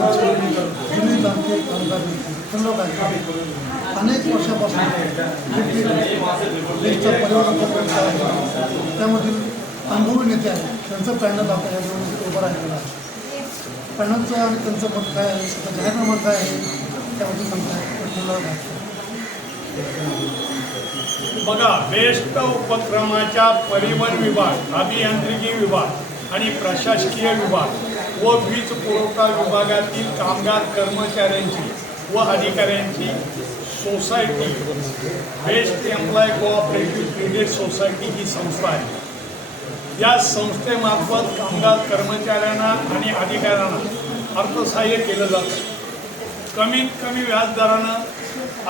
जुनी तांत्रिक अनेक वर्षापासून देशचं परिवर्तन त्यामधील अनुभवी नेते आहेत. त्यांचं पॅनल आपण या उभं राहिलेलं आहे. पॅनलचं आणि त्यांचं मत काय आहे? त्याचा जाहीरनामा काय आहे? त्यामध्ये सांगताय बघा बेस्ट उपक्रमाच्या परिवहन विभाग अभियांत्रिकी विभाग आणि प्रशासकीय विभाग व वीज पुरवठा विभागातील कामगार कर्मचाऱ्यांची व अधिकाऱ्यांची society BEST employ cooperative credit society ही संस्था आहे. या संस्थेमार्फत कामगार कर्मचाऱ्यांना आणि अधिकाऱ्यांना अर्थसहाय्य केलं जातं. कमीत कमी व्याजदरानं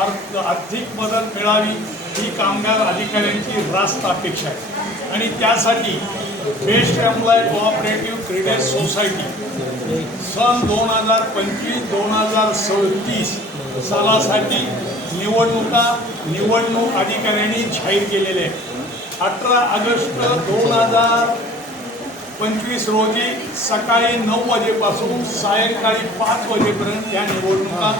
अर्थ आर्थिक मदत मिळावी ही कामगार अधिकाऱ्यांची रास्त अपेक्षा आहे. आणि त्यासाठी BEST employ cooperative credit society. सन दोन हजार पंचवीस दोन हजार सव्वीस सालासाठी निवडणुका निवडणूक अधिकाऱ्यांनी जाहीर केलेल्या आहेत. अठरा ऑगस्ट दोन हजार पंचवीस रोजी सकाळी नऊ वाजेपासून सायंकाळी पाच वाजेपर्यंत या निवडणुका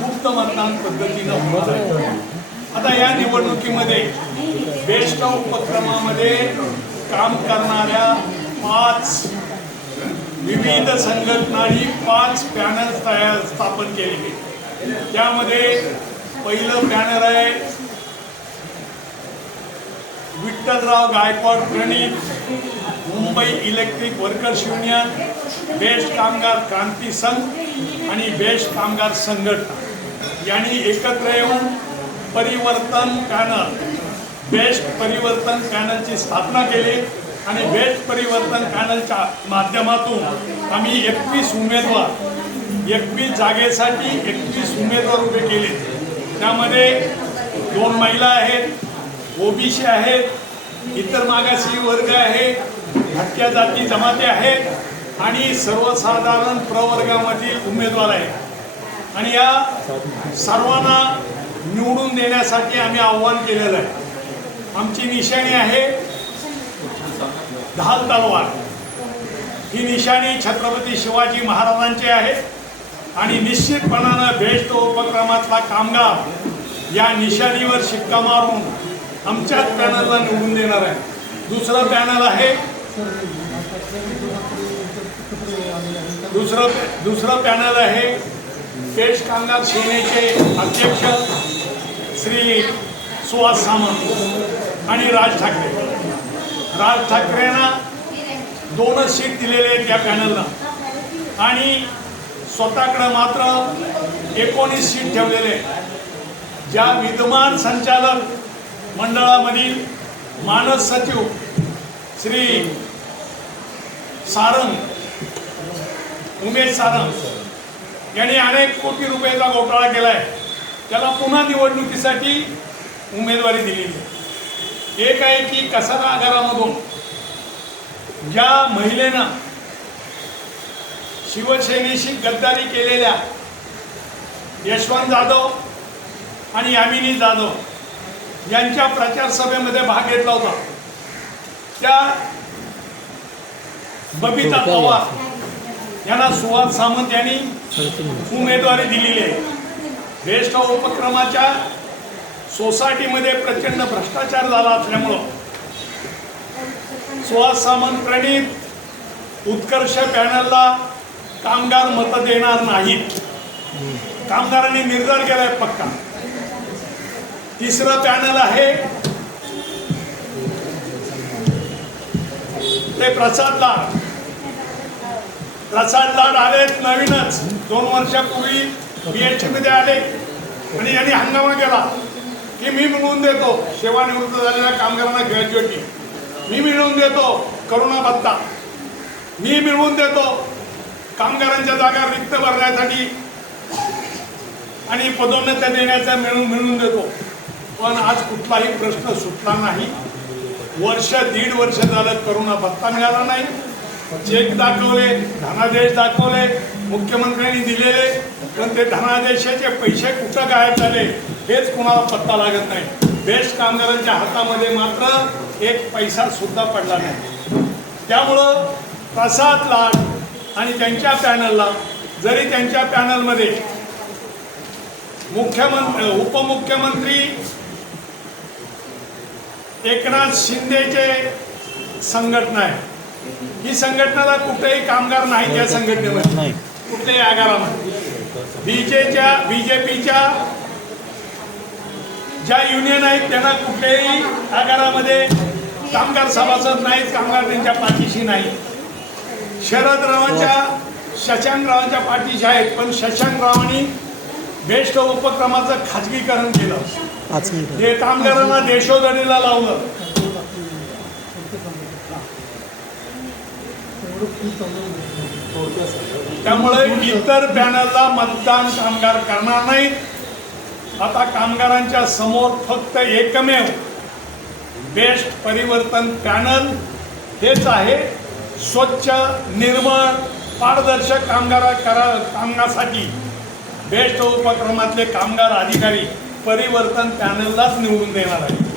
मुक्त मतदान पद्धतीनं होत आहेत. आता या निवडणुकीमध्ये बेस्ट उपक्रमामध्ये काम करणाऱ्या पाच विविध संघटनांनी पाच पॅनल तयार स्थापन केलेले. त्यामध्ये पहिलं पॅनल आहे विठ्ठलराव गायकवाड प्रणित Mumbai electric workers union BEST कामगार क्रांती संघ आणि बेस्ट कामगार संघटना. यांनी एकत्र येऊन परिवर्तन पॅनल बेस्ट परिवर्तन पॅनलची स्थापना केली आणि बेस्ट परिवर्तन पॅनलच्या माध्यमातून आम्ही एकवीस उमेदवार एकवीस जागेसाठी एकवीस उमेदवार उभे केले. त्यामध्ये दोन महिला आहेत ओबीसी आहेत इतर मागासी वर्ग आहे भटक्या जाती जमाती आहेत आणि सर्वसाधारण प्रवर्गामधील उमेदवार आहेत. आणि या सर्वांना निवडून देण्यासाठी आम्ही आव्हान केलेलं आहे. आमची निशाणी आहे ढाल तलवार. ही निशाणी छत्रपती शिवाजी महाराजांची आहे आणि निश्चितपणानं बेस्ट उपक्रमातला कामगार या निशाणीवर शिक्का मारून आमच्याच पॅनलला निवडून देणार आहे. दुसरं पॅनल आहे. दुसरं दुसरं पॅनल आहे. पेश कामगार सेनेचे अध्यक्ष श्री सुहास सामंत आणि राज ठाकरे. राज ठाकरेंना दोनच सीट दिलेले आहेत या पॅनलला आणि स्वतःकडं मात्र एकोणीस सीट ठेवलेले ज्या विद्यमान संचालक मंडळामधील मानस सचिव श्री सारंग उमेश सारंग यांनी अनेक कोटी रुपयाचा घोटाळा केला आहे त्याला पुन्हा निवडणुकीसाठी उमेदवारी दिलेली आहे. एक आहे की कसारा आगारामधून ज्या महिलेनं शिवसेनेशी गद्दारी केलेल्या यशवंत जाधव आणि यामिनी जाधव यांच्या प्रचार सभेमध्ये भाग घेतला होता. त्या बबिता पवार यांना सुहास सामंत यांनी उमेदवारी दिलेली आहे. बेस्ट उपक्रमाच्या सोसायटीमध्ये प्रचंड भ्रष्टाचार झाला असल्यामुळं सुहास सामंत प्रणित उत्कर्ष पॅनलला कामगार मतं देणार नाहीत. कामगारांनी निर्धार केलाय पक्का. तिसरं पॅनल आहे. ते प्रसाद लाड. प्रसाद लाड आलेत नवीनच. दोन वर्षापूर्वी बी एच मध्ये आले आणि यांनी हंगामा केला. की मी मिळवून देतो. सेवानिवृत्त झालेल्या कामगारांना ग्रॅज्युएटी मी मिळवून देतो करोना भत्ता. मी मिळवून देतो कामगारांच्या जागा रिक्त भरण्यासाठी आणि पदोन्नत्या देण्याचा मिळून मिळवून देतो. पण आज कुठलाही प्रश्न सुटला नाही. वर्ष दीड वर्ष झालं करोना भत्ता मिळाला नाही. चेक दाखवले धनादेश दाखवले मुख्यमंत्र्यांनी दिलेले. पण ते धनादेशाचे पैसे कुठं गायब झाले हेच कुणाला पत्ता लागत नाही. बेस्ट कामगारांच्या हातामध्ये मात्र एक पैसा सुद्धा पडला नाही. त्यामुळं प्रसाद लाड आणि त्यांच्या पॅनलला जरी त्यांच्या पॅनलमध्ये मुख्यमंत्री उपमुख्यमंत्री एकनाथ शिंदेचे संघटना आहे. ही संघटनेला कुठेही कामगार नाही त्या संघटनेमध्ये. कुठल्याही आगारामध्ये. बीजेच्या बीजेपीच्या ज्या युनियन आहेत त्यांना कुठल्याही आगारामध्ये कामगार सभासद नाहीत कामगार त्यांच्या पाठीशी नाही शरदरावांच्या शशांकरावांच्या पाठीशी आहेत पण शशांकरावांनी बेस्ट उपक्रमाचं खाजगीकरण केलं. हे कामगारांना देशोधडीला लावलं. चांगलं त्यामुळे इतर पॅनलला मतदान कामगार करणार नाहीत. आता कामगारांच्या समोर फक्त एकमेव बेस्ट परिवर्तन पॅनल हेच आहे. स्वच्छ निर्मळ पारदर्शक कामगारा करा कामगारासाठी बेस्ट उपक्रमातले कामगार अधिकारी परिवर्तन पॅनललाच निवडून देणार आहे